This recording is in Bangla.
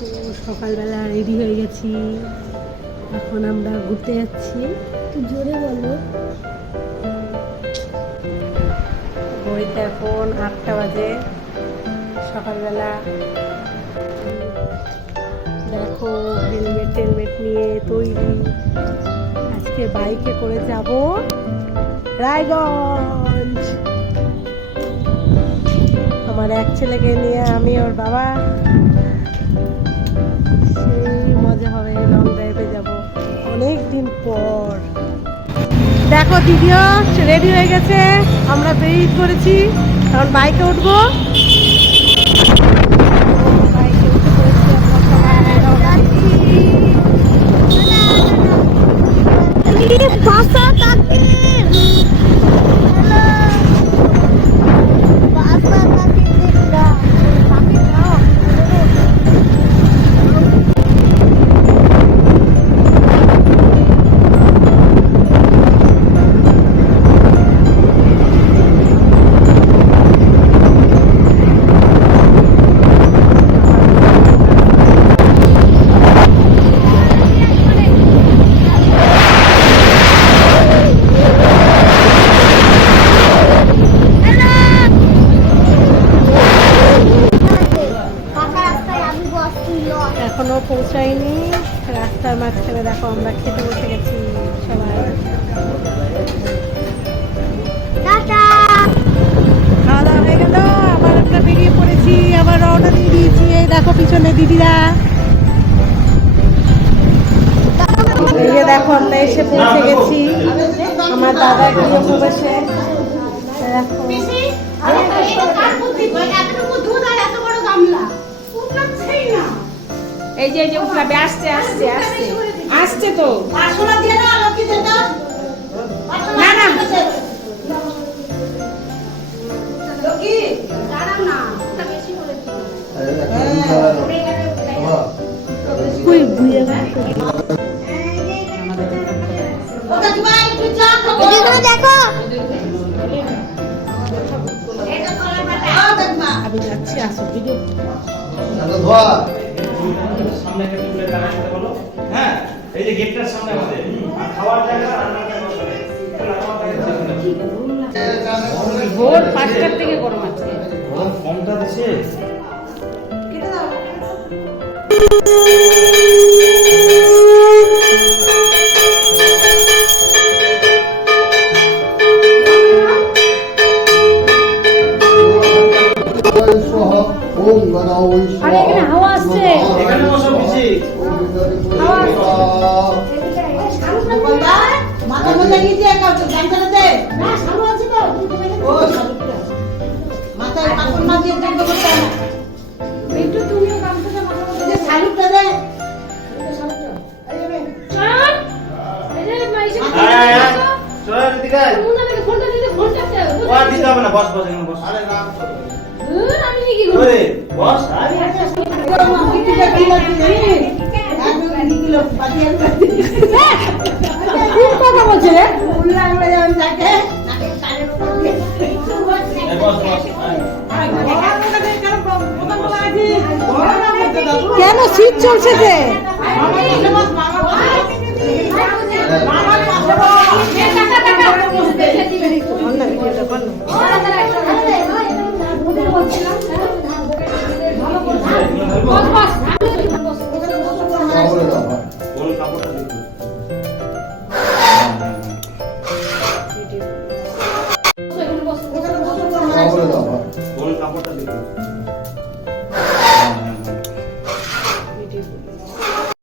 দেখো সকালবেলা রেডি হয়ে গেছি, এখন আমরা ঘুরতে যাচ্ছি। একটু জোরে বলো। ঘড়িতে এখন 8টা বাজে সকালবেলা। দেখো হেলমেট টেলমেট নিয়ে তৈরি, আজকে বাইকে করে যাব রায়গঞ্জ। আমার এক ছেলেকে নিয়ে আমি ওর বাবা, সেই মজা হবে। লং ড্রাইভে যাব অনেক দিন পর। দেখো দিদিও রেডি হয়ে গেছে, আমরা বেরিয়ে পড়েছি, এখন বাইকে উঠবো। বাইকে উঠে পড়েছি এখনো পৌঁছায়নি। রাস্তার মাঝখানে দেখো আমরা খেতে বসে গেছি সবাই। খাওয়া দাওয়া হয়ে গেল, আবার আমরা বেরিয়ে পড়েছি, আবার রওনা দিয়ে দিয়েছি। এই দেখো পিছনে দিদিরা, এই যে দেখো আমরা এসে পৌঁছে গেছি আমার দাদা গৃহ প্রবেশে। দেখো এই যে উঠলাবে, আসছে আসছে আসছে আসছে তো না না আমি যাচ্ছি, আসো ভিডিও। হ্যাঁ, এই যে গেটটার সামনে আমাদের খাওয়ার জায়গা, রান্নার জায়গা। ভোর 5টার থেকে গরম আজকে। কমটা দেশে আরে এখানে হাওয়া আসছে, এখানে বসো পিছি। হাওয়া আসছে। মাথা মধ্যে গিয়ে একা জানতে দে না সামনে আছে তো, ও শালুকটা মাথায় কাপড় না দিয়ে দেখতে করতে না একটু তুমিও গামছাটা মাথার মধ্যে যে শালুকটা দে চল। এই যে মাইসে আয় আয় চল দিকে আয়। মুন্না থেকে ফোনটা দিতে ফোনটা চাই। ও দিতে হবে না, বস বস এখানে বস। আরে রাম চলো আমি কি করব? ওরে বস আয়। কিটা কি লাগছে আর 2 কিলো বাজিয়ে কোন কথা বলছে রে? উল্লা উল্লা যখন থাকে নাকে কানের উপর দিয়ে এই বস বস আয়। কেন শীত চলছে যে? কোন কাপড়টা দেখো। বসো